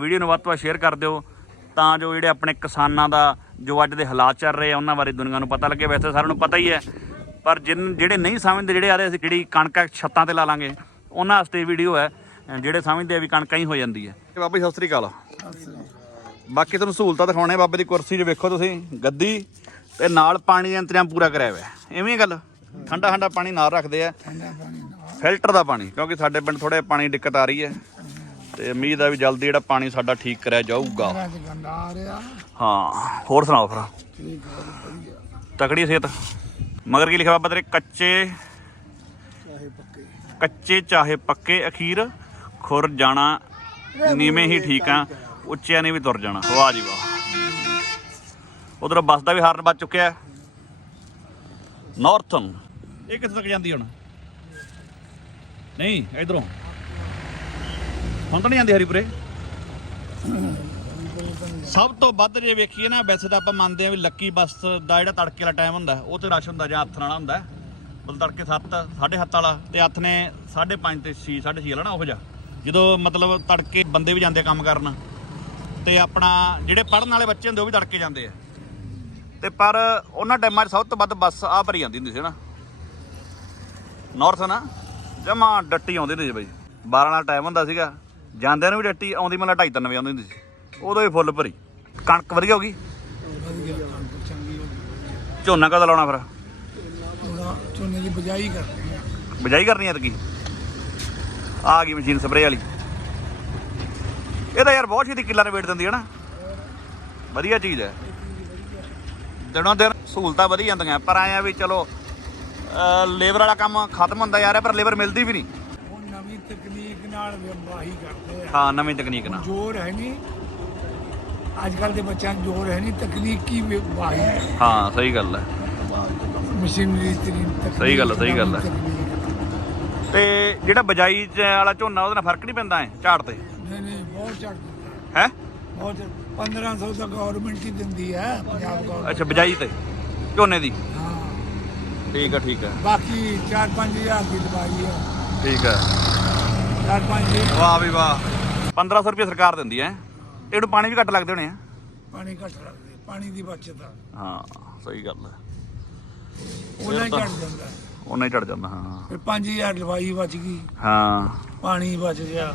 Video ਨੂੰ ਵੱਧ ਤੋਂ ਵੱਧ ਸ਼ੇਅਰ ਕਰ ਦਿਓ ਤਾਂ ਜੋ ਜਿਹੜੇ ਆਪਣੇ ਕਿਸਾਨਾਂ ਦਾ ਜੋ ਅੱਜ ਦੇ ਹਾਲਾਤ ਚੱਲ ਰਹੇ ਆ ਉਹਨਾਂ ਬਾਰੇ ਦੁਨੀਆ ਨੂੰ ਪਤਾ ਲੱਗੇ। ਵੈਸੇ ਸਾਰਿਆਂ ਨੂੰ ਪਤਾ ਹੀ ਹੈ ਪਰ ਜਿਨ ਜਿਹੜੇ ਨਹੀਂ ਸਮਝਦੇ ਜਿਹੜੇ ਆਦੇ ਅਸੀਂ ਜਿਹੜੀ ਕਣਕਾਂ ਛੱਤਾਂ ਤੇ ਲਾ ਲਾਂਗੇ ਉਹਨਾਂ ਵਾਸਤੇ ਵੀਡੀਓ ਹੈ ਜਿਹੜੇ ਸਮਝਦੇ ਆ ਵੀ ਕਣਕਾਂ ਹੀ ਹੋ ਜਾਂਦੀ ਹੈ। ਬਾਬਾ ਜੀ ਸਤਿ ਸ੍ਰੀ ਅਕਾਲ। ਬਾਕੀ ਤੁਹਾਨੂੰ ਸਹੂਲਤਾਂ ਦਿਖਾਉਣੇ ਬਾਬੇ ਦੀ ਕੁਰਸੀ 'ਚ ਵੇਖੋ ਤੁਸੀਂ ਗੱਦੀ ਤੇ ਨਾਲ ਪਾਣੀ ਦਾ ਇੰਤਜ਼ਾਮ ਪੂਰਾ ਕਰਿਆ ਹੋਇਆ। ਐਵੇਂ ਗੱਲ ਠੰਡਾ ਠੰਡਾ ਪਾਣੀ ਨਾਲ ਰੱਖਦੇ ਆ। ਫਿਲਟਰ ਦਾ ਪਾਣੀ ਕਿਉਂਕਿ ਸਾਡੇ ਪਿੰਡ ਥੋੜੇ ਪਾਣੀ ਦੀ ਦਿੱਕਤ ਆ ਰਹੀ ਹੈ। ਤੇ ਉਮੀਦ ਆ ਵੀ ਜਲਦੀ ਜਿਹੜਾ ਪਾਣੀ ਸਾਡਾ ਠੀਕ ਕਰਿਆ ਜਾਊਗਾ। ਅੱਜ ਗੰਦਾ ਆ ਰਿਹਾ। ਹਾਂ ਹੋਰ ਸੁਣਾਓ ਫਿਰ ਠੀਕ ਹੈ ਵਧੀਆ। ਤਕੜੀ ਸਿਹਤ। ਮਗਰ ਕੀ ਲਿਖਿਆ ਬਾਬਾ ਤੇਰੇ? ਕੱਚੇ ਚਾਹੇ ਪੱਕੇ। ਕੱਚੇ ਚਾਹੇ ਪੱਕੇ। ਅਖੀਰ ਖੁਰ ਜਾਣਾ ਨੀਵੇਂ ਹੀ ਠੀਕ ਆ ਉੱਚਿਆਂ ਨੇ ਵੀ ਤੁਰ ਜਾਣਾ। ਵਾਹ ਜੀ ਵਾਹ। ਉਧਰ ਬੱਸ ਦਾ ਵੀ ਹਾਰਨ ਵੱਜ ਚੁੱਕਿਆ। ਹੈ ਨਾਰਥਨ ਇਹ ਕਿੱਥੇ ਤੱਕ ਜਾਂਦੀ ਹੁਣ? ਨਹੀਂ ਇਧਰੋਂ। ਹੁਣ ਤਾਂ ਨਹੀਂ ਜਾਂਦੀ ਹਰੀਪੁਰੇ? ਸਭ ਤੋਂ ਵੱਧ ਜੇ ਵੇਖੀਏ ਨਾ, ਵੈਸੇ ਤਾਂ ਆਪਾਂ ਮੰਨਦੇ ਆ ਵੀ ਲੱਕੀ ਬੱਸ ਦਾ ਜਿਹੜਾ ਤੜਕੇ ਵਾਲਾ ਟਾਈਮ ਹੁੰਦਾ ਉਹ ਤੇ ਰਸ਼ ਹੁੰਦਾ, ਜਾਂ ਹੱਥ ਵਾਲਾ ਹੁੰਦਾ ਮਤਲਬ ਤੜਕੇ 7 7:30 ਵਾਲਾ, ਤੇ ਹੱਥ ਨੇ 5:30 ਤੇ 6 6:30 ਵਾਲਾ ਨਾ, ਉਹ ਜਾ। ਜਦੋਂ ਮਤਲਬ ਤੜਕੇ ਬੰਦੇ ਵੀ ਜਾਂਦੇ ਕੰਮ ਕਰਨ, ਤੇ ਆਪਣਾ ਜਿਹੜੇ ਪੜਨ ਵਾਲੇ ਬੱਚੇ ਹੁੰਦੇ, ਉਹ ਵੀ ਤੜਕੇ ਜਾਂਦੇ ਆ। ਤੇ ਪਰ ਉਹਨਾਂ ਟਾਈਮਾਂ 'ਚ ਸਭ ਤੋਂ ਵੱਧ ਬੱਸ ਆ ਭਰੀ ਜਾਂਦੀ ਹੁੰਦੀ ਸੀ ਨਾ। ਨਾਰਥ ਨਾ? ਜਮਾ ਡੱਟੀ ਆਉਂਦੀ ਹੁੰਦੀ ਸੀ ਬਈ। 12 ਵਾਲਾ ਟਾਈਮ ਹੁੰਦਾ ਸੀਗਾ। ਜਾਂਦਿਆਂ ਨੂੰ ਵੀ ਡੱਟੀ ਆਉਂਦੀ ਮਤਲਬ 2:30 ਵਜੇ ਆਉਂਦੀ ਹੁੰਦੀ ਸੀ। ਉਦੋਂ ਹੀ ਫੁੱਲ ਭਰੀ। ਕਣਕ ਵਧੀਆ ਹੋ ਗਈ? ਵਧੀਆ ਕਣਕ ਚੰਗੀ ਹੋ ਗਈ ਝੋਨਾ ਕਦੋਂ ਲਾਉਣਾ ਫਿਰ? ਉਹਦਾ ਝੋਨੇ ਦੀ ਬਜਾਈ ਕਰਦੇ ਆ ਬਿਜਾਈ ਕਰਨੀ ਐ ਤਕੀ ਆ ਗਈ ਮਸ਼ੀਨ ਸਪਰੇਅ ਵਾਲੀ। ਇਹ ਤਾਂ ਯਾਰ ਬਹੁਤ ਛੇਤੀ ਕਿੱਲਾ ਨੇ ਵੇਟ ਦਿੰਦੀ ਹੈ ਨਾ। ਵਧੀਆ ਚੀਜ਼ ਹੈ। ਦਿਨੋਂ ਦਿਨ ਸਹੂਲਤਾਂ ਵਧੀ ਜਾਂਦੀਆਂ। ਪਰ ਆਇਆ ਵੀ ਚਲੋ ਲੇਬਰ ਵਾਲਾ ਕੰਮ ਖਤਮ ਹੁੰਦਾ ਯਾਰ ਪਰ ਲੇਬਰ ਮਿਲਦੀ ਵੀ ਨਹੀਂ। ਉਹ ਨਵੀਂ ਤਕਨੀਕ ਨਾਲ ਵਾਹੀ ਕਰਦੇ ਆ। ਹਾਂ ਨਵੀਂ ਤਕਨੀਕ ਨਾਲ। ਜ਼ੋਰ ਹੈ ਨਹੀਂ। ਅੱਜ ਕੱਲ ਦੇ ਬੱਚਿਆਂ 'ਚ ਜ਼ੋਰ ਹੈ ਨਹੀਂ ਤਕਨੀਕੀ ਵਾਹੀ ਹੈ। ਹਾਂ ਸਹੀ ਗੱਲ ਹੈ। ਮਸ਼ੀਨਰੀ ਤਕਨੀਕ ਸਹੀ ਗੱਲ ਹੈ, ਸਹੀ ਗੱਲ ਹੈ। ਤੇ ਜਿਹੜਾ ਬਿਜਾਈ ਵਾਲਾ ਝੋਨਾ ਉਹਦੇ ਨਾਲ ਫ਼ਰਕ ਨਹੀਂ ਪੈਂਦਾ ਐ ਝਾੜ ਤੇ? ਨਹੀਂ ਨਹੀਂ ਬਹੁਤ ਦਿੰਦਾ ਹੈ। ਬਹੁਤ 1500 ਤਾਂ ਗਵਰਨਮੈਂਟ ਹੀ ਦਿੰਦੀ ਹੈ ਪੰਜਾਬ ਗਵਰਨਮੈਂਟ ਅੱਛਾ ਬਿਜਾਈ ਤੇ? ਝੋਨੇ ਦੀ? ਹਾਂ। ਠੀਕ ਹੈ ਠੀਕ ਹੈ। ਬਾਕੀ 4-5000 ਦੀ ਦਵਾਈ ਹੈ। ਠੀਕ ਹੈ। 4-5000 ਵਾਹ ਵੀ ਵਾਹ। 1500 ਰੁਪਏ ਸਰਕਾਰ ਦਿੰਦੀ ਐ ਇਹਨੂੰ ਪਾਣੀ ਵੀ ਘੱਟ ਲੱਗਦੇ ਹੋਣੇ ਆ। ਪਾਣੀ ਘੱਟ ਲੱਗਦੇ ਪਾਣੀ ਦੀ ਬਚਤ ਆ। ਹਾਂ ਸਹੀ ਗੱਲ ਹੈ। ਉਹਨਾਂ ਹੀ ਘਟ ਜਾਂਦਾ। ਉਹਨਾਂ ਹੀ ਚੜ ਜਾਂਦਾ ਹਾਂ। ਫਿਰ 5000 ਦਵਾਈ ਬਚ ਗਈ। ਹਾਂ। ਪਾਣੀ ਬਚ ਗਿਆ।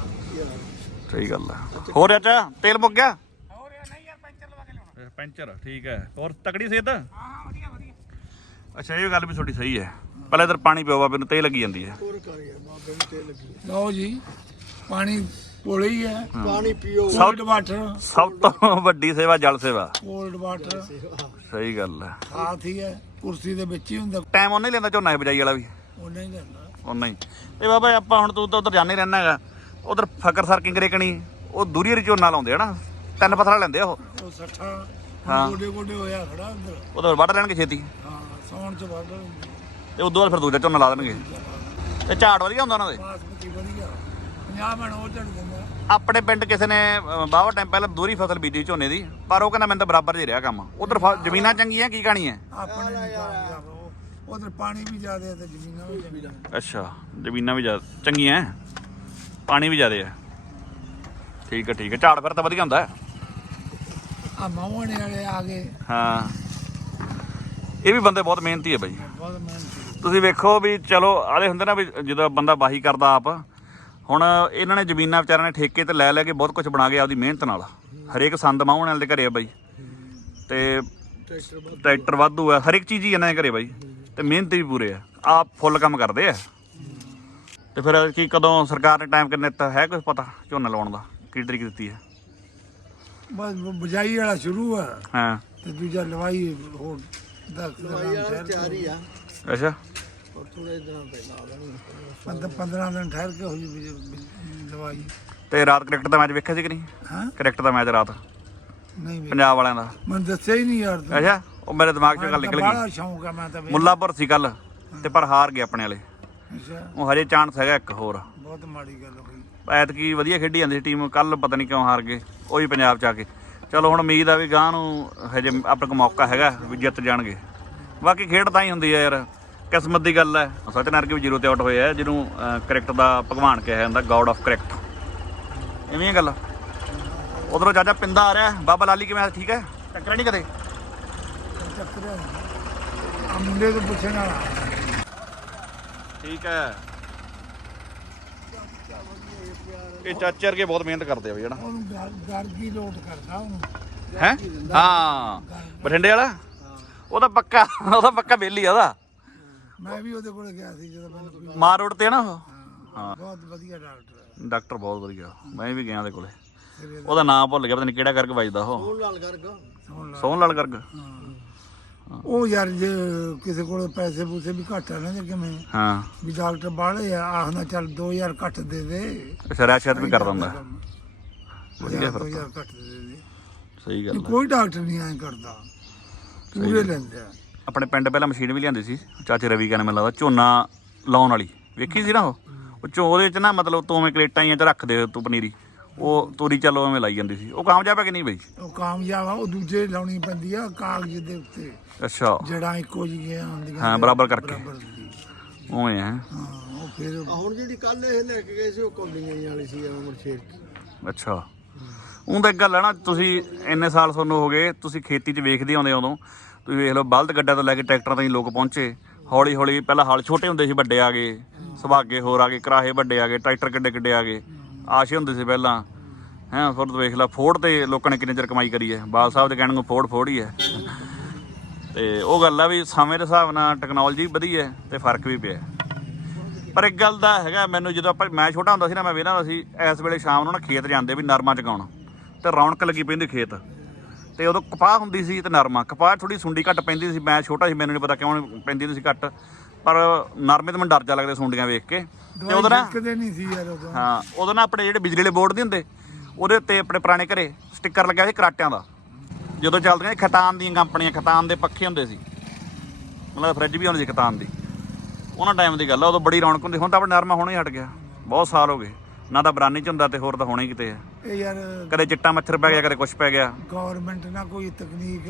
ਸਹੀ ਗੱਲ ਹੈ। ਹੋਰ ਅੱਛਾ ਤੇਲ ਮੁੱਕ ਗਿਆ? ਹੋਰ ਨਹੀਂ ਯਾਰ ਪੈਂਚਰ ਲਵਾ ਕੇ ਲਿਆਉਣਾ। ਪੈਂਚਰ ਠੀਕ ਹੈ। ਹੋਰ ਤਕੜੀ ਸਿਹਤ? ਹਾਂ ਵਧੀਆ। ਅੱਛਾ ਇਹ ਗੱਲ ਵੀ ਤੁਹਾਡੀ ਸਹੀ ਹੈ। ਪਹਿਲਾਂ ਇਧਰ ਪਾਣੀ ਪਿਓ ਬਾਬੇ ਨੂੰ ਤੇਲ ਲੱਗੀ ਜਾਂਦੀ ਹੈ। ਹੋਰ ਕਰੀਏ ਬਾਬੇ ਨੂੰ ਤੇ ਲੱਗੀ ਲਓ ਜੀ ਪਾਣੀ ਕੋਲੇ ਹੀ ਹੈ। ਪਾਣੀ ਪੀਓ। ਸਭ- ਕੋਲਡ ਵਾਟਰ ਸਭ ਤੋਂ ਵੱਡੀ ਸੇਵਾ ਜਲ ਸੇਵਾ। ਕੋਲਡ ਵਾਟਰ ਸਹੀ ਗੱਲ ਹੈ। ਸਾਥ ਹੀ ਹੈ ਕੁਰਸੀ ਦੇ ਵਿੱਚ ਹੀ ਹੁੰਦਾ। ਟਾਈਮ ਉਹਨੇ ਹੀ ਲੈਂਦਾ ਝੋਨਾ ਇਹ ਬਿਜਾਈ ਵਾਲਾ ਵੀ। ਉਹਨਾਂ ਹੀ ਲੈਂਦਾ। ਉਹਨਾਂ ਹੀ। ਤੇ ਬਾਬਾ ਆਪਾਂ ਹੁਣ ਤੂੰ ਤਾਂ ਉਧਰ ਜਾਣੇ ਰਹਿਣਾ ਹੈਗਾ। ਉਧਰ ਫਕਰ ਸਰ ਕਿੰਗਰੇ ਕਣੀ ਉਹ ਦੂਰੀ ਵਾਲੀ ਝੋਨਾ ਲਾਉਂਦੇ ਆ ਨਾ। ਤਿੰਨ ਪਥਰਾ ਲੈਂਦੇ ਆ ਉਹ। ਉਹ 60 ਹਾਂ। ਗੋਡੇ ਗੋਡੇ ਹੋਇਆ ਖੜਾ ਅੰਦਰ। ਉਧਰ ਵੱਢ ਲੈਣਗੇ ਛੇਤੀ। ਹਾਂ। ਸੌਣ ਚ ਵੱਢ ਤੇ ਉਦੋਂ ਬਾਅਦ ਫਿਰ ਦੂਜਾ ਝੋਨਾ ਲਾ ਦੇਣਗੇ। ਤੇ ਝਾੜ ਵਧੀਆ ਹੁੰਦਾ ਉਹਨਾਂ ਦੇ? ਬਾਸਮਤੀ ਵਧੀਆ। 50 ਮਣ ਉਹ ਝੜ ਦਿੰਦਾ। ਆਪਣੇ ਪਿੰਡ ਕਿਸੇ ਨੇ ਬਾਵਾ ਟਾਈਮ ਪਹਿਲਾਂ ਦੂਰੀ ਫਸਲ ਬੀਜੀ ਝੋਨੇ ਦੀ ਪਰ ਉਹ ਕਹਿੰਦਾ ਮੈਨੂੰ ਤਾਂ ਬਰਾਬਰ ਹੀ ਰਿਹਾ ਕੰਮ। ਉਧਰ ਜ਼ਮੀਨਾਂ ਚੰਗੀਆਂ ਕੀ ਕਹਾਣੀ ਹੈ ਆਪਣੇ ਉਧਰ ਪਾਣੀ ਵੀ ਜ਼ਿਆਦਾ ਹੈ ਤੇ ਜ਼ਮੀਨਾਂ ਵੀ ਚੰਗੀਆਂ। ਅੱਛਾ ਜ਼ਮੀਨਾਂ ਵੀ ਜ਼ਿਆਦਾ ਚੰਗੀਆਂ। ਪਾਣੀ ਵੀ ਜ਼ਿਆਦਾ ਹੈ। ਠੀਕ ਹੈ ਠੀਕ ਹੈ। ਝਾੜ ਫਿਰ ਤਾਂ ਵਧੀਆ ਹੁੰਦਾ ਹੈ। ਆ ਮਾਵਣੇ ਵਾਲੇ ਆ ਗਏ। ਹਾਂ। ਇਹ ਵੀ ਬੰਦੇ ਬਹੁਤ ਮਿਹਨਤੀ ਹੈ ਬਾਈ। ਬਹੁਤ ਮਿਹਨਤ। ਤੁਸੀਂ ਵੇਖੋ ਵੀ ਚਲੋ ਆਲੇ ਹੁੰਦੇ ਨਾ ਵੀ ਜਦੋਂ ਬੰਦਾ ਬਾਹੀ ਕਰਦਾ ਆਪ ਹੁਣ ਇਹਨਾਂ ਨੇ ਜ਼ਮੀਨਾਂ ਵਿਚਾਰਿਆਂ ਨੇ ਠੇਕੇ ਤੇ ਲੈ ਲੈ ਕੇ ਬਹੁਤ ਕੁਝ ਬਣਾ ਕੇ ਆਪਦੀ ਮਿਹਨਤ ਨਾਲ ਹਰੇਕ ਸੰਦ ਮਾਉਣ ਵਾਲੇ ਦੇ ਘਰੇ ਆ ਬਾਈ। ਤੇ ਟਰੈਕਟਰ ਵਾਧੂ ਆ ਹਰ ਇੱਕ ਚੀਜ਼ ਹੀ ਇਹਨਾਂ ਦੇ ਘਰੇ ਬਾਈ। ਤੇ ਮਿਹਨਤ ਵੀ ਪੂਰੇ ਆ ਆਪ ਫੁੱਲ ਕੰਮ ਕਰਦੇ ਆ। ਤੇ ਫਿਰ ਕੀ ਕਦੋਂ ਸਰਕਾਰ ਨੇ ਟਾਈਮ ਕਿੰਨੇ ਦਿੱਤਾ ਹੈ ਕੁਝ ਪਤਾ ਝੋਨਾ ਲਾਉਣ ਦਾ ਕੀ ਤਰੀਕ ਦਿੱਤੀ ਹੈ? ਬਸ ਬਜਾਈ ਵਾਲਾ ਸ਼ੁਰੂ ਆ। ਹਾਂ। ਤੇ ਦੂਜਾ ਲਵਾਈ ਹੋਰ 10 ਦਿਨਾਂ ਤਿਆਰੀ ਆ ਅੱਛਾ। ਥੋੜੇ ਦਿਨਾਂ ਪਹਿਲਾਂ ਆ ਜਾਣੀ 15 ਦਿਨ ਠਹਿਰ ਕੇ ਹੋ ਜੀ ਦਵਾਈ ਤੇ ਰਾਤ ਕ੍ਰਿਕਟ ਦਾ ਮੈਚ ਵੇਖਿਆ ਸੀ ਕਿ ਨਹੀਂ? ਹਾਂ? ਕ੍ਰਿਕਟ ਦਾ ਮੈਚ ਰਾਤ? ਨਹੀਂ ਵੀ ਪੰਜਾਬ ਵਾਲਿਆਂ ਦਾ? ਮੈਂ ਦੱਸਿਆ ਹੀ ਨਹੀਂ ਯਾਰ ਤੂੰ। ਅੱਛਾ ਉਹ ਮੇਰੇ ਦਿਮਾਗ 'ਚੋਂ ਗੱਲ ਨਿਕਲ ਗਈ। ਬੜਾ ਸ਼ੌਂਕ ਆ ਮੈਂ ਤਾਂ ਵੇਖ- ਮੁੱਲਾਪੁਰ ਸੀ ਕੱਲ ਤੇ ਪਰ ਹਾਰ ਗਏ ਆਪਣੇ ਵਾਲੇ। ਅੱਛਾ। ਉਹ ਹਜੇ ਚਾਂਸ ਹੈਗਾ ਇੱਕ ਹੋਰ। ਬਹੁਤ ਮਾੜੀ ਗੱਲ ਹੋਈ ਐਤਕੀ ਵਧੀਆ ਖੇਡੀ ਜਾਂਦੀ ਸੀ ਟੀਮ ਕੱਲ ਪਤਾ ਨਹੀਂ ਕਿਉਂ ਹਾਰ ਗਏ ਉਹੀ ਪੰਜਾਬ ਚ ਆ ਕੇ। ਚਲੋ ਹੁਣ ਉਮੀਦ ਆ ਵੀ ਗਾਂ ਨੂੰ ਹਜੇ ਆਪਣੇ ਕੋਲ ਮੌਕਾ ਹੈਗਾ ਵੀ ਜਿੱਤ ਜਾਣਗੇ। ਬਾਕੀ ਖੇਡ ਤਾਂ ਹੀ ਹੁੰਦੀ ਹੈ ਯਾਰ ਕਿਸਮਤ ਦੀ ਗੱਲ ਹੈ ਸਚਨ ਵੀ ਜ਼ੀਰੋ ਤੇ ਆਊਟ ਹੋਇਆ ਜਿਹਨੂੰ ਕ੍ਰਿਕਟ ਦਾ ਭਗਵਾਨ ਕਿਹਾ ਜਾਂਦਾ ਗॉड ਆਫ ਕ੍ਰਿਕਟ ਐਵੇਂ ਹੀ ਗੱਲ। ਉਧਰੋਂ ਚਾਚਾ ਪਿੰਦਾ ਆ ਰਿਹਾ ਬਾਬਾ ਲਾਲੀ ਕਿਵੇਂ ਠੀਕ ਹੈ ਟੱਕਰਿਆ ਨਹੀਂ ਕਦੇ? ਚੱਕਰ ਆ ਮੁੰਡੇ ਤੋਂ ਪੁੱਛਣ ਵਾਲਾ। ਠੀਕ ਹੈ ਇਹ ਚਾਚੇ ਵਰਗੇ ਬਹੁਤ ਮਿਹਨਤ ਕਰਦੇ ਆ ਬਈ ਹਨਾ? ਉਹਨੂੰ ਲੋਟ ਕਰਦਾ ਉਹਨੂੰ। ਹੈ? ਹਾਂ। ਬਠਿੰਡੇ ਵਾਲਾ? ਉਹ ਤਾਂ ਪੱਕਾ ਉਹ ਤਾਂ ਪੱਕਾ ਬੇਲੀ ਆ ਉਹਦਾ। ਮੈਂ ਵੀ ਉਹਦੇ ਕੋਲ ਗਿਆ ਸੀ ਜਦੋਂ ਮੈਨੂੰ ਮਾਰ ਰੋਡ ਤੇ ਆ ਨਾ ਉਹ? ਹਾਂ। ਬਹੁਤ ਵਧੀਆ ਡਾਕਟਰ ਹੈ ਡਾਕਟਰ ਬਹੁਤ ਵਧੀਆ। ਮੈਂ ਵੀ ਗਿਆ ਉਹਦੇ ਕੋਲੇ। ਉਹਦਾ ਨਾਮ ਭੁੱਲ ਗਿਆ ਪਤਾ ਨਹੀਂ ਕਿਹੜਾ ਕਰਕੇ ਵੱਜਦਾ ਉਹ। ਲਾਲ ਕਰਗਾ ਸੁਣ ਲਾ ਸੋਹਣ ਲਾਲ ਕਰਕੇ ਉਹ ਯਾਰ ਜੇ ਕਿਸੇ ਕੋਲ ਪੈਸੇ ਪੂਸੇ ਵੀ ਘੱਟ ਆ ਨਾ ਜੇ ਕਿਵੇਂ ਹਾਂ। ਵੀ ਡਾਕਟਰ ਬਾਹਲੇ ਆ ਆਖਣਾ ਚੱਲ 2000 ਘੱਟ ਦੇ ਦੇ। ਅੱਛਾ ਰੈਸ਼ਤ ਵੀ ਕਰ ਦਿੰਦਾ। ਵਧੀਆ ਫਿਰ 2000 ਘੱਟ ਦੇ ਦੇ। ਸਹੀ ਗੱਲ ਹੈ ਕੋਈ ਡਾਕਟਰ ਨਹੀਂ ਐਂ ਕਰਦਾ। ਪੂਰੇ ਲੈਂਦੇ ਆ। ਆਪਣੇ ਪਿੰਡ ਪਹਿਲਾਂ ਮਸ਼ੀਨ ਵੀ ਲਿਆਂਦੀ ਸੀ ਚਾਚੇ ਰਵੀ ਕਹਿੰਦੇ ਮੈਨੂੰ ਲੱਗਦਾ ਝੋਨਾ ਲਾਉਣ ਵਾਲੀ। ਵੇਖੀ ਸੀ ਨਾ ਉਹ? ਉਹ ਚੋਂ ਉਹਦੇ ਚ ਨਾ ਮਤਲਬ ਤੋਵੇਂ ਕਲੇਟਾਂ ਹੀ ਚ ਰੱਖਦੇ ਤੂੰ ਪਨੀਰੀ। ਉਹ ਤੋਰੀ ਚੱਲੋ ਐਵੇਂ ਲਾਈ ਜਾਂਦੀ ਸੀ। ਉਹ ਕਾਮਯਾਬ ਹੈ ਕਿ ਨਹੀਂ ਬਈ? ਉਹ ਕਾਮਯਾਬ ਆ ਉਹ ਦੂਜੇ ਲਾਉਣੀ ਪੈਂਦੀ ਆ ਕਾਗਜ਼ ਦੇ ਉੱਤੇ। ਅੱਛਾ। ਜੜਾਂ ਇੱਕੋ ਜਿਹੀਆਂ ਹੁੰਦੀਆਂ ਹਾਂ ਬਰਾਬਰ ਕਰਕੇ। ਬਰਾਬਰ ਦੀ। ਉਵੇਂ ਹੈ। ਹਾਂ ਉਹ ਫਿਰ ਹੁਣ ਜਿਹੜੀ ਕੱਲ ਇਹ ਲੈ ਕੇ ਗਏ ਸੀ ਉਹ ਕੌਲੀਆਂ ਵਾਲੀ ਸੀ ਅਮਰ ਸ਼ੇਰ ਅੱਛਾ। ਉਹ ਤਾਂ ਇੱਕ ਗੱਲ ਹੈ ਨਾ ਤੁਸੀਂ ਇੰਨੇ ਸਾਲ ਤੁਹਾਨੂੰ ਹੋ ਗਏ ਤੁਸੀਂ ਖੇਤੀ 'ਚ ਵੇਖਦੇ ਆਉਂਦੇ ਉਦੋਂ। ਤੁਸੀਂ ਵੇਖ ਲਓ ਬਲਦ ਗੱਡਾ ਤੋਂ ਲੈ ਕੇ ਟਰੈਕਟਰਾਂ ਤਾਈਂ ਲੋਕ ਪਹੁੰਚੇ। ਹੌਲੀ ਹੌਲੀ ਪਹਿਲਾਂ ਹਲ ਛੋਟੇ ਹੁੰਦੇ ਸੀ ਵੱਡੇ ਆ ਗਏ। ਸੁਭਾਗੇ ਹੋਰ ਆ ਗਏ ਕਰਾਹੇ ਵੱਡੇ ਆ ਗਏ ਟਰੈਕਟਰ ਕਿੱਡੇ ਕਿੱਡੇ ਆ ਗਏ। ਆਸ਼ੇ ਹੁੰਦੇ ਸੀ ਪਹਿਲਾਂ। ਹੈਂ ਫਿਰ ਤੂੰ ਵੇਖ ਲੈ, ਫੋੜ ਤੇ ਲੋਕਾਂ ਨੇ ਕਿੰਨੇ ਚਿਰ ਕਮਾਈ ਕਰੀ ਹੈ। ਬਾਲ ਸਾਹਿਬ ਦੇ ਕਹਿਣ ਨੂੰ ਫੋੜ ਫੋੜ ਹੀ ਹੈ। ਤੇ ਉਹ ਗੱਲ ਆ ਵੀ ਸਮੇਂ ਦੇ ਹਿਸਾਬ ਨਾਲ ਟੈਕਨੋਲੋਜੀ ਵਧੀ ਹੈ ਤੇ ਫ਼ਰਕ ਵੀ ਪਿਆ। ਪਰ ਇੱਕ ਗੱਲ ਦਾ ਹੈਗਾ, ਮੈਨੂੰ ਜਦੋਂ ਆਪਾਂ, ਮੈਂ ਛੋਟਾ ਹੁੰਦਾ ਸੀ ਨਾ, ਮੈਂ ਵੇਖਦਾ ਹੁੰਦਾ ਸੀ, ਇਸ ਵੇਲੇ ਸ਼ਾਮ ਨੂੰ ਨਾ ਖੇਤ ਜਾਂਦੇ ਵੀ ਨਰਮਾ ਚਗਾਉਣ। ਤੇ ਰੌਣਕ ਲੱਗੀ ਪੈਂਦੀ ਖੇਤ। ਤੇ ਉਦੋਂ ਕਪਾਹ ਹੁੰਦੀ ਸੀ ਤੇ ਨਰਮਾ। ਕਪਾਹ ਥੋੜੀ ਸੁੰਡੀ ਘੱਟ ਪੈਂਦੀ ਸੀ, ਮੈਂ ਛੋਟਾ ਸੀ, ਮੈਨੂੰ ਨਹੀਂ ਪਤਾ ਕਿਉਂ ਪੈਂਦੀ ਸੀ ਘੱਟ। ਪਰ ਨਰਮੇ ਤੇ ਮੈਨੂੰ ਡਰ ਜਾ ਲੱਗਦਾ ਸੁੰਡੀਆਂ ਵੇਖ ਕੇ। ਤੇ ਨਾ ਕਦੇ ਨਹੀਂ ਸੀ ਯਾਰ ਉਦੋਂ। ਹਾਂ ਉਦੋਂ ਨਾ ਆਪਣੇ ਜਿਹੜੇ ਬਿਜਲੀ ਵਾਲੇ ਬੋਰਡ ਨਹੀਂ ਹੁੰਦੇ ਉਹਦੇ ਉੱਤੇ ਆਪਣੇ ਪੁਰਾਣੇ ਘਰੇ ਸਟicker ਲੱਗਿਆ ਸੀ ਕਰਾਟਿਆਂ ਦਾ। ਜਦੋਂ ਚੱਲਦੀਆਂ ਸੀ ਖਤਾਨ ਦੀਆਂ ਕੰਪਨੀਆਂ ਖਤਾਨ ਦੇ ਪੱਖੇ ਹੁੰਦੇ ਸੀ। ਮਤਲਬ ਫ੍ਰਿਜ ਵੀ ਹੁੰਦੀ ਸੀ ਖਤਾਨ ਦੀ। ਉਹਨਾਂ ਟਾਈਮ ਦੀ ਗੱਲ ਆ ਉਦੋਂ ਬੜੀ ਰੌਣਕ ਹੁੰਦੀ ਹੁਣ ਤਾਂ ਆਪਣਾ ਨਰਮਾ ਹੋਣਾ ਹੀ ਹਟ ਗਿਆ। ਬਹੁਤ ਸਾਲ ਹੋ ਗਏ। ਨਾ ਤਾਂ ਬਰਾਨੀ ਚ ਹੁੰਦਾ ਤੇ ਹੋਰ ਤਾਂ ਹੋਣਾ ਹੀ ਕਿਤੇ ਆ। ਇਹ ਯਾਰ ਕਦੇ ਚਿੱਟਾ ਮੱਛਰ ਪੈ ਗਿਆ ਕਦੇ ਕੁਛ ਪੈ ਗਿਆ। ਗਵਰਨਮੈਂਟ ਨਾਲ ਕੋਈ ਤਕਨੀਕ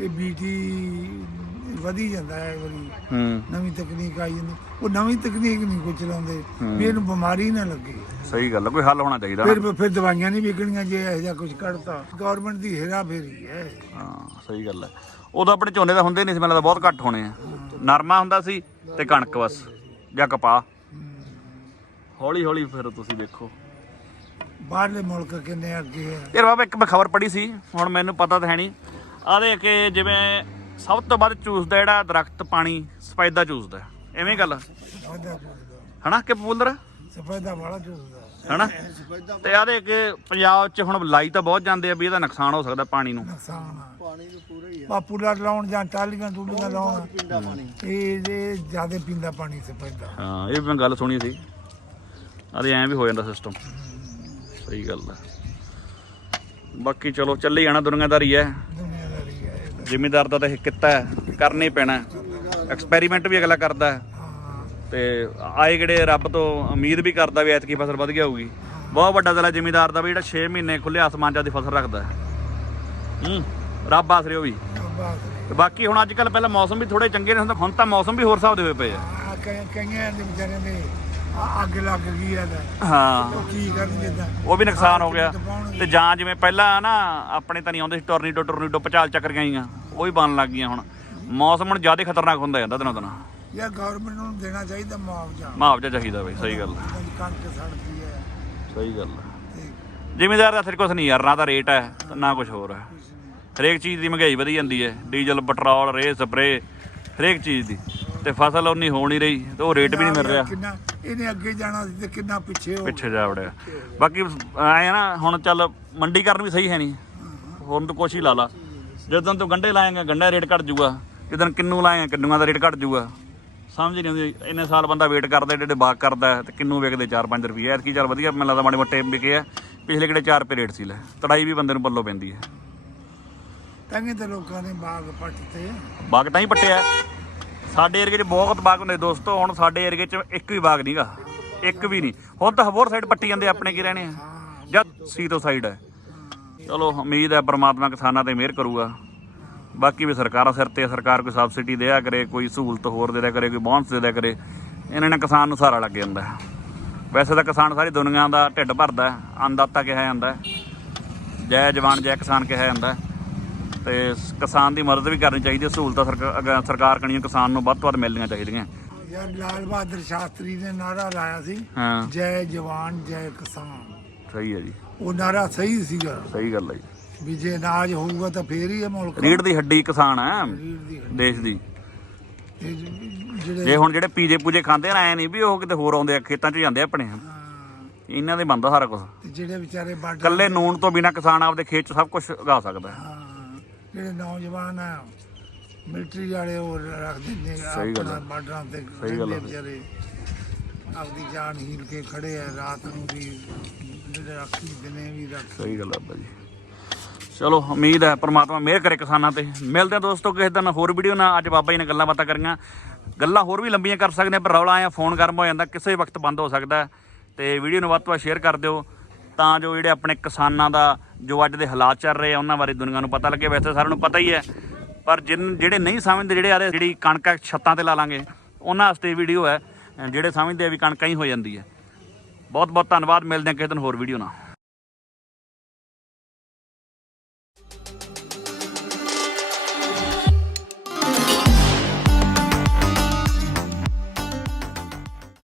ਇਹ ਬੀਟੀ ਵਧੀ ਜਾਂਦਾ ਹੈ ਵਾਰੀ। ਹੂੰ। ਨਵੀਂ ਤਕਨੀਕ ਆਈ ਜਾਂਦੀ। ਉਹ ਨਵੀਂ ਤਕਨੀਕ ਨਹੀਂ ਕੋਈ ਚਲਾਉਂਦੇ। ਵੀ ਇਹਨੂੰ ਬਿਮਾਰੀ ਨਾ ਲੱਗੇ। ਸਹੀ ਗੱਲ ਕੋਈ ਹੱਲ ਹੋਣਾ ਚਾਹੀਦਾ। ਫਿਰ ਫਿਰ ਦਵਾਈਆਂ ਨਹੀਂ ਵਿਕਣੀਆਂ ਜੇ ਇਹੋ ਜਿਹਾ ਕੁਝ ਕੱਢਤਾ। ਗਵਰਨਮੈਂਟ ਦੀ ਹੇਰਾ ਫੇਰੀ ਹੈ। ਹਾਂ ਸਹੀ ਗੱਲ ਹੈ ਉਦੋਂ ਆਪਣੇ ਝੋਨੇ ਤਾਂ ਹੁੰਦੇ ਨਹੀਂ ਸੀ ਮੈਨੂੰ ਲੱਗਦਾ ਬਹੁਤ ਘੱਟ ਹੋਣੇ ਆ। ਨਰਮਾ ਹੁੰਦਾ ਸੀ ਤੇ ਕਣਕ ਬਸ ਜਾਂ ਕਪਾਹ। ਹੌਲੀ ਹੌਲੀ ਫਿਰ ਤੁਸੀਂ ਦੇਖੋ। ਬਾਹਰਲੇ ਮੁਲਕ ਕਿੰਨੇ ਅੱਗੇ ਹੈ ਯਾਰ ਬਾਬਾ ਇੱਕ ਮੈਂ ਖਬਰ ਪੜ੍ਹੀ ਸੀ ਹੁਣ ਮੈਨੂੰ ਪਤਾ ਤਾਂ ਹੈ ਨਹੀਂ। ਆਦੇ ਕਿ ਜਿਵੇਂ ਸਭ ਤੋਂ ਵੱਧ ਚੂਸਦਾ ਜਿਹੜਾ ਦਰਖਤ ਪਾਣੀ ਸਫੈਦਾ ਚੂਸਦਾ। ਐਵੇਂ ਗੱਲ? ਆ? ਹਨਾ ਕਿ ਬੋਲਰ ਸਫੈਦਾ ਵਾਲਾ ਚੂਸਦਾ। ਹਨਾ? ਤੇ ਆਦੇ ਕਿ ਪੰਜਾਬ 'ਚ ਹੁਣ ਲਾਈ ਤਾਂ ਬਹੁਤ ਜਾਂਦੇ ਆ ਵੀ ਇਹਦਾ ਨੁਕਸਾਨ ਹੋ ਸਕਦਾ ਪਾਣੀ ਨੂੰ। ਨੁਕਸਾਨ ਆ। ਪਾਣੀ ਨੂੰ ਪੂਰਾ ਹੀ ਆ। ਪਾਪੂਲਾ ਲਾਉਣ ਜਾਂ ਟਾਲੀਆਂ ਟੂਲੀਆਂ ਲਾਉਣ ਪਿੰਡਾ ਪਾਣੀ। ਇਹ ਇਹ ਜ਼ਿਆਦਾ ਪੀਂਦਾ ਪਾਣੀ ਸਫੈਦਾ। ਹਾਂ ਇਹ ਵੀ ਮੈਂ ਗੱਲ ਸੁਣੀ ਸੀ। ਆਦੇ ਐਂ ਵੀ ਹੋ ਜਾਂਦਾ ਸਿਸਟਮ ਸਹੀ ਗੱਲ ਹੈ ਬਾਕੀ ਚਲੋ ਚੱਲੇ ਜਾਣਾ ਦੁਨੀਆਦਾਰੀ ਇਹ। ਜ਼ਿਮੀਦਾਰ ਦਾ ਤਾਂ ਇਹ ਕਿੱਤਾ ਹੈ ਕਰਨਾ ਹੀ ਪੈਣਾ ਐਕਸਪੈਰੀਮੈਂਟ ਵੀ ਅਗਲਾ ਕਰਦਾ ਹੈ। ਤੇ ਆਏ ਕਿਹੜੇ ਰੱਬ ਤੋਂ ਉਮੀਦ ਵੀ ਕਰਦਾ ਵੀ ਐਤਕੀ ਫਸਲ ਵਧ ਗਿਆ ਹੋਊਗੀ ਬਹੁਤ ਵੱਡਾ ਦਿਲ ਜ਼ਿਮੀਦਾਰ ਦਾ ਵੀ ਜਿਹੜਾ 6 ਮਹੀਨੇ ਖੁੱਲੇ ਆਸਮਾਨ 'ਚ ਦੀ ਫਸਲ ਰੱਖਦਾ ਹੈ। ਰੱਬ ਆਸਰੇ ਉਹ ਵੀ। ਬਾਕੀ ਹੁਣ ਅੱਜ ਕੱਲ ਪਹਿਲਾਂ ਮੌਸਮ ਵੀ ਥੋੜੇ ਚੰਗੇ ਨੇ ਹੁੰਦਾ ਹੁਣ ਤਾਂ ਮੌਸਮ ਵੀ ਹੋਰ ਹਿਸਾਬ ਦੇ ਹੋਏ ਪਏ ਆ। ਆ ਕਈ ਕਈਆਂ ਦੇ ਵਿਚਾਰਿਆਂ ਦੇ ਆ- ਅੱਗ ਲੱਗ ਗਈ ਆ ਤਾਂ। ਹਾਂ। ਉਹ ਕੀ ਕਰਨ ਜਿੱਦਾਂ? ਉਹ ਵੀ ਨੁਕਸਾਨ ਹੋ ਗਿਆ। ਤੇ ਜਾਂ ਜਿਵੇਂ ਪਹਿਲਾਂ ਨਾ ਆਪਣੇ ਤਾਂ ਨਹੀਂ ਆਉਂਦੇ ਸੀ ਟੋਰਨੀਡੋ ਟੋਰਨੀਡੋ ਪਚਾਲ ਚੱਕਰ ਗਈਆਂ। ਉਹ ਵੀ ਬਣ ਲੱਗ ਗਈਆਂ ਹੁਣ। ਮੌਸਮ ਹੁਣ ਜ਼ਿਆਦਾ ਖਤਰਨਾਕ ਹੁੰਦਾ ਜਾਂਦਾ ਦਿਨੋਂ ਦਿਨ। ਯਾਰ ਗਵਰਨਮੈਂਟ ਨੂੰ ਦੇਣਾ ਚਾਹੀਦਾ ਮੁਆਵਜ਼ਾ। ਮੁਆਵਜ਼ਾ ਚਾਹੀਦਾ ਬਈ ਸਹੀ ਗੱਲ ਹੈ, ਜਿਹੜੀ ਕਣਕ ਸੜਦੀ ਹੈ। ਸਹੀ ਗੱਲ ਹੈ। ਜ਼ਿਮੀਦਾਰ ਦਾ ਫਿਰ ਕੁਝ ਨਹੀਂ ਯਾਰ ਨਾ ਤਾਂ ਰੇਟ ਹੈ ਤੇ ਨਾ ਕੁਝ ਹੋਰ ਹੈ। ਹਰੇਕ ਚੀਜ਼ ਦੀ ਮਹਿੰਗਾਈ ਵਧੀ ਜਾਂਦੀ ਹੈ। ਡੀਜ਼ਲ ਪੈਟਰੋਲ ਰੇ ਸਪਰੇ ਹਰੇਕ ਚੀਜ਼ ਦੀ। ਤੇ ਫਸਲ ਉਨੀ ਹੋ ਨਹੀਂ ਰਹੀ ਤੇ ਉਹ ਰੇਟ ਵੀ ਨਹੀਂ ਮਿਲ ਰਿਹਾ। ਕਿੰਨਾ ਇਹਨੇ ਅੱਗੇ ਜਾਣਾ ਸੀ ਤੇ ਕਿੰਨਾ ਪਿੱਛੇ ਹੋ ਪਿੱਛੇ ਜਾ ਵੜਿਆ। ਬਾਕੀ ਐ ਨਾ ਹੁਣ ਚੱਲ ਮੰਡੀ ਕਰਨ ਵੀ ਸਹੀ ਹੈ ਨਹੀਂ ਹੁਣ ਤੂੰ ਕੁਛ ਹੀ ਲਾ ਲਾ। ਜਦੋਂ ਤੂੰ ਗੰਡੇ ਲਾਏਗਾ ਗੰਡਾ ਰੇਟ ਘਟ ਜਾਊਗਾ। ਜਦੋਂ ਕਿੰਨੂ ਲਾਏਗਾ ਕਿੰਨੂਆਂ ਦਾ ਰੇਟ ਘਟ ਜਾਊਗਾ। ਸਮਝ ਨਹੀਂ ਆਉਂਦੀ ਇੰਨੇ ਸਾਲ ਬੰਦਾ ਵੇਟ ਕਰਦਾ ਏਡੇ ਏਡੇ ਬਾਗ ਕਰਦਾ ਤੇ ਕਿੰਨੂ ਵਿਕਦੇ 4-5 ਰੁਪਏ। ਐਤਕੀ ਚੱਲ ਵਧੀਆ ਮੈਨੂੰ ਲੱਗਦਾ ਮਾੜੇ ਮੋਟੇ ਵਿਕੇ ਆ। ਪਿਛਲੇ ਕਿਹੜੇ 4 ਰੁਪਏ ਰੇਟ ਸੀ ਲੈ। ਤੜਾਈ ਵੀ ਬੰਦੇ ਨੂੰ ਪੱਲੋ ਪੈਂਦੀ ਹੈ। ਤੰਗੇ ਤੇ ਲੋਕਾਂ ਨੇ ਬਾਗ ਪੱਟ ਤੇ ਬਾਗ ਤਾਂ ਹੀ ਪੱਟਿਆ। ਸਾਡੇ ਏਰੀਏ 'ਚ ਬਹੁਤ ਬਾਗ ਹੁੰਦੇ ਦੋਸਤੋ ਹੁਣ ਸਾਡੇ ਏਰੀਏ 'ਚ ਇੱਕ ਵੀ ਬਾਗ ਨਹੀਂਗਾ ਇੱਕ ਵੀ ਨਹੀਂ। ਹੁਣ ਤਾਂ ਹੋਰ ਸਾਈਡ ਪੱਟੀ ਜਾਂਦੇ ਆਪਣੇ ਕੀ ਰਹਿਣੇ ਆ। ਜਦ ਸੀਤੋ ਸਾਈਡ ਹੈ। ਚਲੋ ਉਮੀਦ ਹੈ ਪ੍ਰਮਾਤਮਾ ਕਿਸਾਨਾਂ ਤੇ ਮਿਹਰ ਕਰੂਗਾ। ਬਾਕੀ ਵੀ ਸਰਕਾਰਾਂ ਸਿਰ ਤੇ ਸਰਕਾਰ ਕੋਈ ਸਬਸਿਡੀ ਦਿਆ ਕਰੇ ਕੋਈ ਸਹੂਲਤ ਹੋਰ ਦੇ ਦਿਆ ਕਰੇ ਕੋਈ ਬੋਨਸ ਦੇ ਦਿਆ ਕਰੇ ਇਹਨਾਂ ਨੇ ਕਿਸਾਨ ਨੂੰ ਸਹਾਰਾ ਲੱਗ ਜਾਂਦਾ। ਵੈਸੇ ਤਾਂ ਕਿਸਾਨ ਸਾਰੀ ਦੁਨੀਆ ਦਾ ਢਿੱਡ ਭਰਦਾ ਹੈ ਅੰਨਦਾਤਾ ਕਿਹਾ ਜਾਂਦਾ ਜੈ ਜਵਾਨ ਜੈ ਕਿਸਾਨ ਕਿਹਾ ਜਾਂਦਾ। ਤੇ ਕਿਸਾਨ ਦੀ ਮਦਦ ਵੀ ਕਰਨੀ ਚਾਹੀਦੀ ਹੈ ਸਹੂਲਤਾਂ ਸਰਕਾਰ ਕਣੀਆਂ ਕਿਸਾਨ ਨੂੰ ਵੱਧ ਤੋਂ ਵੱਧ ਮਿਲਣੀਆਂ ਚਾਹੀਦੀਆਂ। ਯਾਰ ਲਾਲ ਬਹਾਦਰ ਸ਼ਾਸਤਰੀ ਨੇ ਨਾਰਾ ਲਾਇਆ ਸੀ ਜੈ ਜਵਾਨ ਜੈ ਕਿਸਾਨ। ਸਹੀ ਹੈ ਜੀ। ਉਹ ਨਾਰਾ ਸਹੀ ਸੀਗਾ। ਸਹੀ ਗੱਲ ਹੈ ਜੀ। ਵੀ ਜੇ ਅਨਾਜ ਹੋਊਗਾ ਤਾਂ ਫੇਰ ਹੀ ਇਹ ਮੁਲਕ ਰੀੜ ਦੀ ਹੱਡੀ ਕਿਸਾਨ ਹੈ ਰੀੜ ਦੀ ਹੱਡੀ। ਦੇਸ਼ ਦੀ। ਜ- ਜਿਹੜੇ ਜੇ ਹੁਣ ਜਿਹੜੇ ਪੀਜੇ ਪੂਜੇ ਖਾਂਦੇ ਨਾ ਐ ਨਹੀਂ ਵੀ ਉਹ ਕਿਤੇ ਹੋਰ ਆਉਂਦੇ ਆ ਖੇਤਾਂ 'ਚ ਜਾਂਦੇ ਆ ਆਪਣੇ। ਹਾਂ, ਇਹਨਾਂ ਦੇ ਬੰਦਾ ਸਾਰਾ ਕੁਝ ਤੇ ਜਿਹੜੇ ਵਿਚਾਰੇ ਬਾਰਡਰ ਕੱਲੇ ਨੂਣ ਤੋਂ ਬਿਨਾ ਕਿਸਾਨ ਆਪਦੇ ਖੇਤ 'ਚ ਸਭ ਕੁਝ ਉਗਾ ਸਕਦਾ। ਹੈ ਹਾਂ ਜਿਹੜੇ ਨੌਜਵਾਨ ਆ ਮਿਲਟਰੀ ਵਾਲੇ ਉਹ ਰੱਖ ਦਿੰਦੇ ਆ ਸਹੀ ਗੱਲ ਆਪਣਾ ਹੈ। ਬਾਰਡਰਾਂ ਤੇ ਸਹੀ ਗੱਲ ਹੈ। ਵਿਚਾਰੇ। ਆਪਦੀ ਜਾਨ ਹੀਲ ਕੇ ਖੜੇ ਆ, ਰਾਤ ਨੂੰ ਵੀ ਰਾਖੀ ਦਿਨੇ ਵੀ ਰੱਖ ਸਹੀ ਗੱਲ ਹੈ ਬਾਬਾ ਚਲੋ, ਉਮੀਦ ਹੈ ਪ੍ਰਮਾਤਮਾ ਮਿਹਰ ਕਰੇ ਕਿਸਾਨਾਂ ਤੇ। ਮਿਲਦੇ ਆ ਦੋਸਤੋ ਕਿਸੇ ਦਿਨ ਹੋਰ ਵੀਡੀਓ ਨਾਲ। ਅੱਜ ਬਾਬਾ ਜੀ ਨੇ ਗੱਲਾਂ ਬਾਤਾਂ ਕਰੀਆਂ। ਗੱਲਾਂ ਹੋਰ ਵੀ ਲੰਬੀਆਂ ਕਰ ਸਕਦੇ ਪਰ ਰੌਲਾ ਆਇਆ, ਫੋਨ ਗਰਮ ਹੋ ਜਾਂਦਾ, ਕਿਸੇ ਵਕਤ ਬੰਦ ਹੋ ਸਕਦਾ ਹੈ। ਤੇ ਵੀਡੀਓ ਨੂੰ ਵੱਧ ਤੋਂ ਵੱਧ ਸ਼ੇਅਰ ਕਰ ਦਿਓ। ਤਾਂ ਜੋ ਜਿਹੜੇ ਆਪਣੇ ਕਿਸਾਨਾਂ ਦਾ, ਜੋ ਅੱਜ ਦੇ ਹਾਲਾਤ ਚੱਲ ਰਹੇ ਆ, ਉਹਨਾਂ ਬਾਰੇ ਦੁਨੀਆ ਨੂੰ ਪਤਾ ਲੱਗੇ। ਵੈਸੇ ਸਾਰਿਆਂ ਨੂੰ ਪਤਾ ਹੀ ਹੈ, ਪਰ ਜਿਨ, ਜਿਹੜੇ ਨਹੀਂ ਸਮਝਦੇ, ਜਿਹੜੇ ਆਰੇ ਜਿਹੜੀ ਕਣਕ ਹੈ, ਛੱਤਾਂ ਤੇ ਲਾ ਲਾਂਗੇ, ਉਹਨਾਂ ਵਾਸਤੇ ਵੀਡੀਓ ਹੈ। ਜਿਹੜੇ ਸਮਝਦੇ ਆ ਵੀ ਕਣਕਾਂ ਹੀ ਹੋ ਜਾਂਦੀ ਹੈ। ਬਹੁਤ ਬਹੁਤ ਧੰਨਵਾਦ, ਮਿਲਦੇ ਆ ਕਿਸੇ ਦਿਨ ਹੋਰ ਵੀਡੀਓ ਨਾਲ।